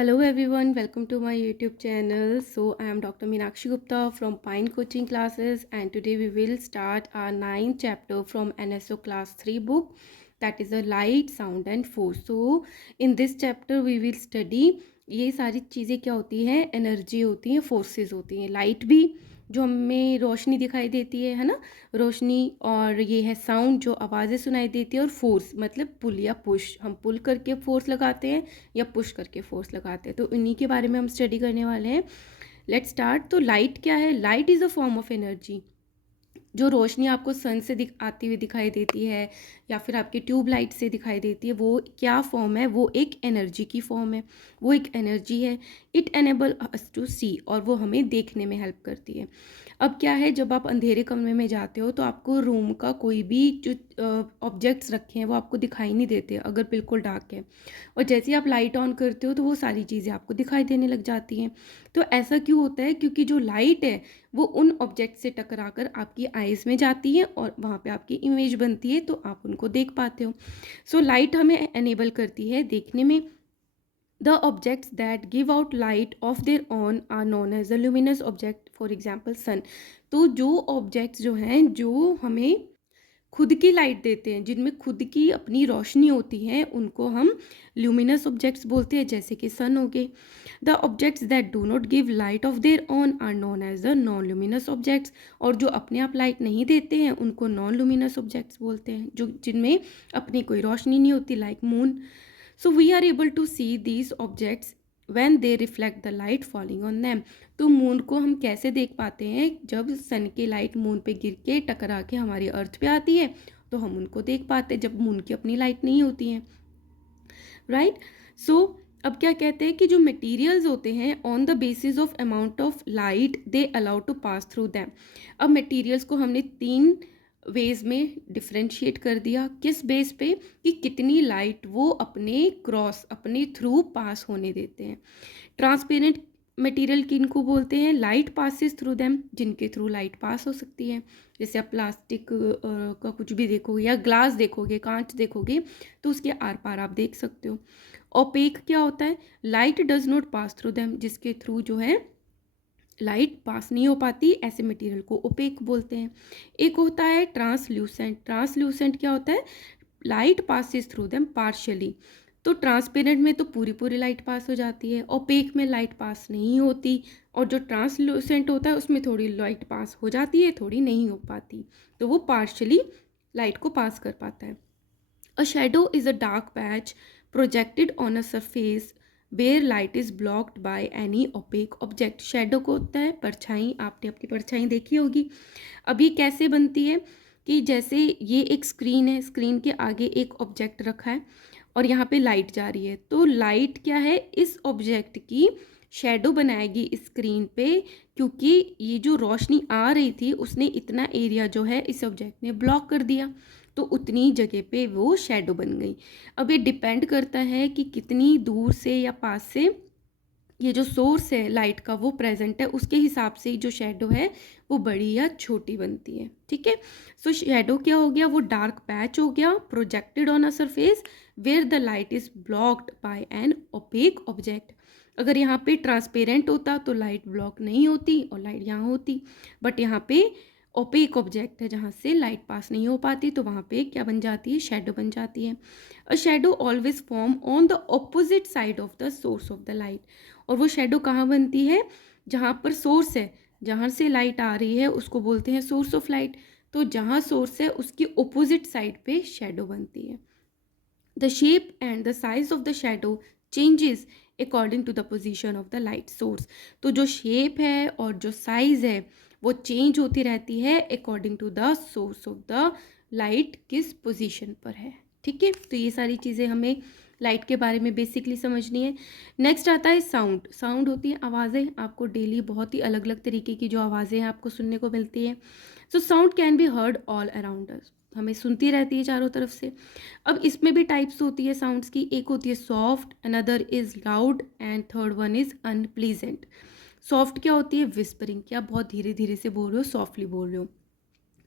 Hello everyone, welcome to my YouTube channel. So I am Dr. Meenakshi Gupta from Pine Coaching Classes, and today we will start our ninth chapter from NSO Class 3 book, that is a light, sound and force. So in this chapter we will study ये सारी चीज़ें क्या होती हैं, energy होती हैं, forces होती हैं, लाइट भी जो हमें रोशनी दिखाई देती है ना, रोशनी, और ये है साउंड जो आवाज़ें सुनाई देती है, और फोर्स मतलब पुल या पुश, हम पुल करके फोर्स लगाते हैं या पुश करके फोर्स लगाते हैं। तो इन्हीं के बारे में हम स्टडी करने वाले हैं। Let's start. तो लाइट क्या है? Light is a form of energy. जो रोशनी आपको सन से आती हुई दिखाई देती है या फिर आपकी ट्यूब लाइट से दिखाई देती है, वो क्या फॉर्म है? वो एक एनर्जी की फॉर्म है, वो एक एनर्जी है। इट एनेबल अस टू सी, और वो हमें देखने में हेल्प करती है। अब क्या है, जब आप अंधेरे कमरे में जाते हो तो आपको रूम का कोई भी जो ऑब्जेक्ट्स रखे हैं वो आपको दिखाई नहीं देते अगर बिल्कुल डार्क है, और जैसे ही आप लाइट ऑन करते हो तो वो सारी चीज़ें आपको दिखाई देने लग जाती हैं। तो ऐसा क्यों होता है? क्योंकि जो लाइट है वो उन ऑब्जेक्ट से टकराकर आपकी आइज़ में जाती है और वहाँ पे आपकी इमेज बनती है, तो आप उनको देख पाते हो। सो लाइट हमें एनेबल करती है देखने में। The objects that give out light of their own are known as the luminous object, for example sun. तो जो ऑब्जेक्ट्स जो हैं जो हमें खुद की लाइट देते हैं, जिनमें खुद की अपनी रोशनी होती है, उनको हम ल्यूमिनस ऑब्जेक्ट्स बोलते हैं, जैसे कि सन हो गए। The objects that do not give light of their own are known as the non luminous objects, और जो अपने आप लाइट नहीं देते हैं उनको नॉन ल्यूमिनस ऑब्जेक्ट्स बोलते हैं, जो जिनमें अपनी कोई रोशनी नहीं होती, like moon. So we are able to see these objects when they reflect the light falling on them. तो मून को हम कैसे देख पाते हैं? जब सन की लाइट मून पे गिर के टकरा के हमारी अर्थ पे आती है तो हम उनको देख पाते हैं, जब मून की अपनी लाइट नहीं होती है, राइट। सो अब क्या कहते हैं कि जो मटेरियल्स होते हैं, on the basis of amount of light they allow to pass through them. अब मटेरियल्स को हमने तीन वेज में डिफ्रेंशिएट कर दिया। किस बेस पे? कि कितनी लाइट वो अपने क्रॉस, अपने थ्रू पास होने देते हैं। ट्रांसपेरेंट मटेरियल किनको बोलते हैं? लाइट पासिस थ्रू देम, जिनके थ्रू लाइट पास हो सकती है। जैसे आप प्लास्टिक का कुछ भी देखोगे या ग्लास देखोगे, कांच देखोगे, तो उसके आर पार आप देख सकते हो। ओपेक क्या होता है? Light does not pass through them, जिसके थ्रू जो है लाइट पास नहीं हो पाती, ऐसे मटेरियल को ओपेक बोलते हैं। एक होता है ट्रांसल्यूसेंट। ट्रांसल्यूसेंट क्या होता है? Light passes through them partially. तो ट्रांसपेरेंट में तो पूरी पूरी लाइट पास हो जाती है, ओपेक में लाइट पास नहीं होती, और जो ट्रांसल्यूसेंट होता है उसमें थोड़ी लाइट पास हो जाती है, थोड़ी नहीं हो पाती, तो वो पार्शियली लाइट को पास कर पाता है। A shadow is a dark patch projected on a surface where light is blocked by any opaque object. Shadow को होता है परछाई। आपने अपनी परछाई देखी होगी। अब ये कैसे बनती है? कि जैसे ये एक स्क्रीन है, स्क्रीन के आगे एक ऑब्जेक्ट रखा है और यहाँ पे लाइट जा रही है, तो लाइट क्या है? इस ऑब्जेक्ट की शेडो बनाएगी स्क्रीन पे, क्योंकि ये जो रोशनी आ रही थी उसने इतना एरिया जो है इस ऑब्जेक्ट ने ब्लॉक कर दिया, तो उतनी जगह पे वो शेडो बन गई। अब ये डिपेंड करता है कि कितनी दूर से या पास से ये जो सोर्स है लाइट का वो प्रेजेंट है, उसके हिसाब से जो शेडो है वो बड़ी या छोटी बनती है, ठीक है। सो शेडो क्या हो गया? वो डार्क पैच हो गया projected on a surface where the light is blocked by an opaque object. अगर यहाँ पे ट्रांसपेरेंट होता तो लाइट ब्लॉक नहीं होती और लाइट यहाँ होती, बट यहाँ पे ओपेक ऑब्जेक्ट है जहाँ से लाइट पास नहीं हो पाती, तो वहाँ पे क्या बन जाती है? शेडो बन जाती है। A shadow always form on the opposite side of the source of the light. और वो शेडो कहाँ बनती है? जहाँ पर सोर्स है, जहाँ से लाइट आ रही है उसको बोलते हैं सोर्स ऑफ लाइट, तो जहाँ सोर्स है उसकी ऑपोजिट साइड पे शेडो बनती है। The shape and the size of the shadow changes according to the position of the light source. तो जो शेप है और जो साइज है वो चेंज होती रहती है according to the source of the light किस पोजीशन पर है, ठीक है। तो ये सारी चीज़ें हमें लाइट के बारे में बेसिकली समझनी है। नेक्स्ट आता है साउंड। साउंड होती है आवाज़ें। आपको डेली बहुत ही अलग अलग तरीके की जो आवाज़ें हैं आपको सुनने को मिलती है। So sound can be heard all around us, हमें सुनती रहती है चारों तरफ से। अब इसमें भी टाइप्स होती है साउंड्स की। एक होती है soft, another is loud and third one is unpleasant. Soft क्या होती है? विस्परिंग, क्या बहुत धीरे धीरे से बोल रहे हो, सॉफ्टली बोल रहे हो।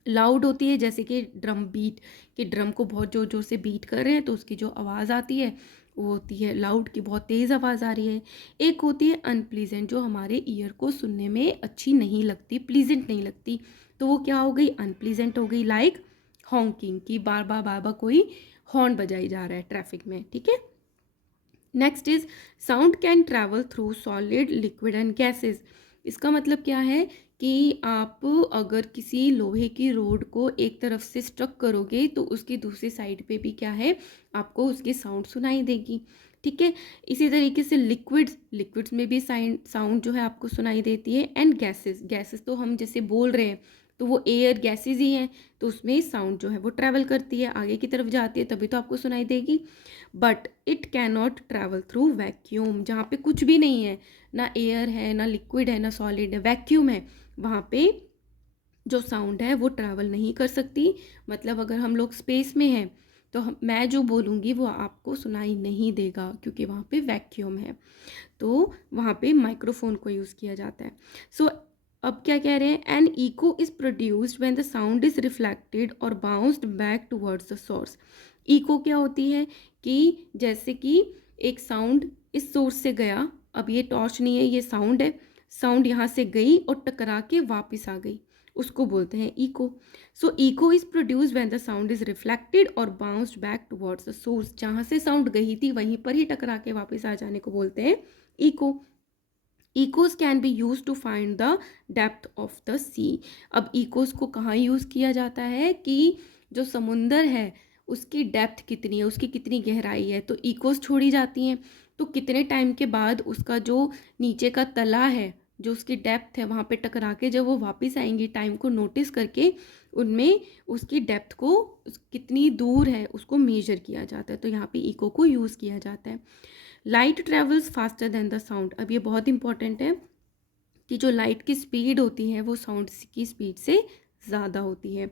लाउड होती है जैसे कि ड्रम बीट, कि ड्रम को बहुत जोर जोर से बीट कर रहे हैं तो उसकी जो आवाज़ आती है वो होती है लाउड की बहुत तेज़ आवाज़ आ रही है। एक होती है अनप्लीजेंट जो हमारे ईयर को सुनने में अच्छी नहीं लगती, प्लीजेंट नहीं लगती, तो वो क्या हो गई, अनप्लीजेंट हो गई। लाइक हॉन्किंग की बार बार कोई हॉर्न बजाई जा रहा है ट्रैफिक में, ठीक है। Next is sound can travel through solid liquid and gases. इसका मतलब क्या है कि आप अगर किसी लोहे की रोड को एक तरफ से स्ट्रक करोगे तो उसकी दूसरी साइड पे भी क्या है, आपको उसकी साउंड सुनाई देगी, ठीक है। इसी तरीके से लिक्विड्स में भी साउंड जो है आपको सुनाई देती है। एंड गैसेस तो हम जैसे बोल रहे हैं तो वो एयर गैसेज ही हैं, तो उसमें साउंड जो है वो ट्रैवल करती है, आगे की तरफ जाती है, तभी तो आपको सुनाई देगी। But it can not travel through vacuum, जहाँ पे कुछ भी नहीं है, ना एयर है, ना लिक्विड है, ना सॉलिड है, वैक्यूम है, वहाँ पे जो साउंड है वो ट्रैवल नहीं कर सकती। मतलब अगर हम लोग स्पेस में हैं तो मैं जो बोलूँगी वो आपको सुनाई नहीं देगा, क्योंकि वहाँ पे वैक्यूम है। तो वहाँ पे माइक्रोफोन को यूज़ किया जाता है। सो अब क्या कह रहे हैं, an echo is produced when the sound is reflected और bounced back towards the source. Echo क्या होती है कि जैसे कि एक साउंड इस सोर्स से गया, अब ये टॉर्च नहीं है, ये साउंड है, साउंड यहाँ से गई और टकरा के वापस आ गई, उसको बोलते हैं echo. So echo is produced when the sound is reflected और bounced back towards the source. जहाँ से साउंड गई थी वहीं पर ही टकरा के वापस आ जाने को बोलते हैं echo. Echoes can be use to find the depth of the sea. अब इकोज को कहाँ यूज़ किया जाता है कि जो समुंदर है उसकी डेप्थ कितनी है, उसकी कितनी गहराई है, तो इकोज छोड़ी जाती हैं। तो कितने टाइम के बाद उसका जो नीचे का तला है, जो उसकी डेप्थ है, वहाँ पे टकरा के जब वो वापस आएंगी टाइम को नोटिस करके, उनमें उसकी डेप्थ को कितनी दूर है उसको मेजर किया जाता है, तो यहाँ पे इको को यूज़ किया जाता है। Light travels faster than the sound. अब ये बहुत इंपॉर्टेंट है कि जो लाइट की स्पीड होती है वो साउंड की स्पीड से ज़्यादा होती है।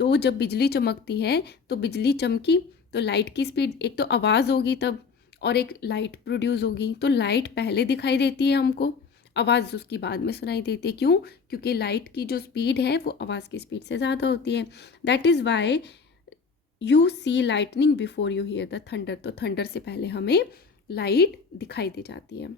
तो जब बिजली चमकती है तो बिजली चमकी तो लाइट की स्पीड, एक तो आवाज़ होगी तब और एक लाइट प्रोड्यूस होगी, तो लाइट पहले दिखाई देती है हमको, आवाज़ उसकी बाद में सुनाई देती है। क्यों? क्योंकि लाइट की जो स्पीड है वो आवाज़ की स्पीड से ज़्यादा होती है। That is why you see lightning before you hear the thunder. तो थंडर से पहले हमें लाइट दिखाई दे जाती है।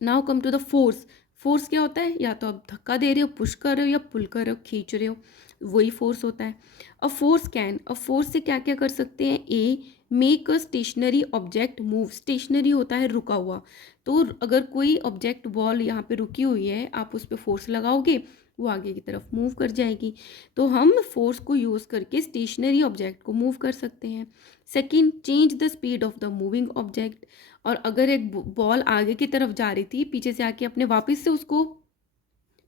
Now come to the force. Force क्या होता है? या तो आप धक्का दे रहे हो, पुश कर रहे हो, या पुल कर रहे हो, खींच रहे हो, वही फोर्स होता है। अ फोर्स से क्या क्या कर सकते हैं? A, make a stationary object move. Stationary होता है रुका हुआ, तो अगर कोई ऑब्जेक्ट बॉल यहाँ पे रुकी हुई है, आप उस पर फोर्स लगाओगे वो आगे की तरफ मूव कर जाएगी। तो हम फोर्स को यूज़ करके स्टेशनरी ऑब्जेक्ट को मूव कर सकते हैं। Second, change the speed of the moving object. और अगर एक बॉल आगे की तरफ जा रही थी, पीछे से आके अपने वापस से उसको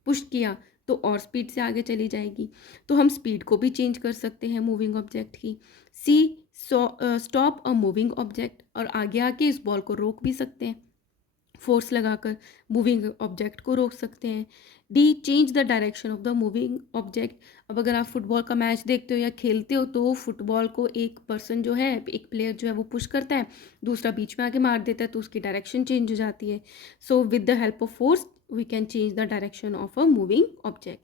पुश किया तो और स्पीड से आगे चली जाएगी, तो हम स्पीड को भी चेंज कर सकते हैं मूविंग ऑब्जेक्ट की। सी, स्टॉप अ मूविंग ऑब्जेक्ट। और आगे आके इस बॉल को रोक भी सकते हैं, फोर्स लगाकर मूविंग ऑब्जेक्ट को रोक सकते हैं। D, change the direction of the moving object. अब अगर आप फुटबॉल का मैच देखते हो या खेलते हो तो फुटबॉल को एक पर्सन जो है, एक प्लेयर जो है वो पुश करता है, दूसरा बीच में आके मार देता है, तो उसकी डायरेक्शन चेंज हो जाती है। So with the help of force we can change the direction of a moving object.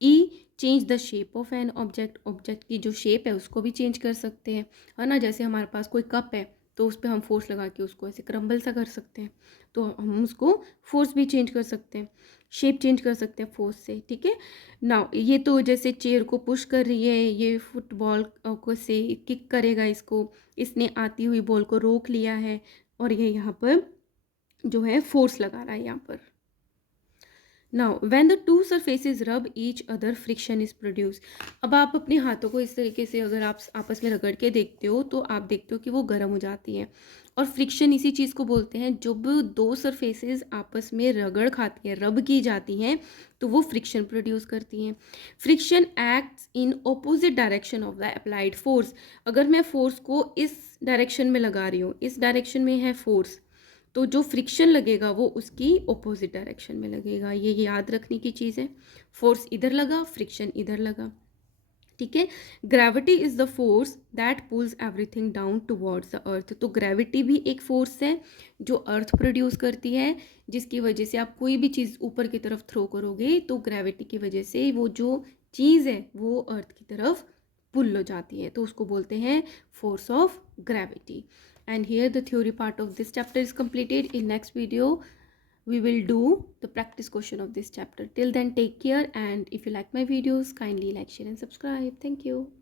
E, change the shape of an object. Object की जो शेप है उसको भी चेंज कर सकते हैं, है ना। जैसे हमारे पास कोई कप है तो उस पर हम फोर्स लगा के उसको ऐसे क्रम्बल सा कर सकते हैं, तो हम उसको फोर्स भी चेंज कर सकते हैं, शेप चेंज कर सकते हैं फोर्स से, ठीक है। नाउ ये तो जैसे चेयर को पुश कर रही है, ये फुटबॉल को से किक करेगा इसको, इसने आती हुई बॉल को रोक लिया है, और ये यहाँ पर जो है फोर्स लगा रहा है यहाँ पर। Now when the two surfaces rub each other, friction is produce. अब आप अपने हाथों को इस तरीके से अगर आप आपस में रगड़ के देखते हो तो आप देखते हो कि वो गर्म हो जाती हैं, और फ्रिक्शन इसी चीज़ को बोलते हैं। जब दो सरफेसेस आपस में रगड़ खाती हैं, रब की जाती हैं, तो वो फ्रिक्शन प्रोड्यूस करती हैं। Friction acts in opposite direction of the applied force. अगर मैं फोर्स को इस डायरेक्शन में लगा रही हूँ, इस डायरेक्शन में है फोर्स, तो जो फ्रिक्शन लगेगा वो उसकी ऑपोजिट डायरेक्शन में लगेगा। ये याद रखने की चीज़ है, फोर्स इधर लगा, फ्रिक्शन इधर लगा, ठीक है। Gravity is the force that pools everything down towards the earth. तो ग्रेविटी भी एक फोर्स है जो अर्थ प्रोड्यूस करती है, जिसकी वजह से आप कोई भी चीज़ ऊपर की तरफ थ्रो करोगे तो ग्रेविटी की वजह से वो जो चीज़ है वो अर्थ की तरफ पुल हो जाती है, तो उसको बोलते हैं force of gravity. And here the theory part of this chapter is completed. In next video we will do the practice question of this chapter. Till then, take care, and if you like my videos, kindly like, share and subscribe. Thank you.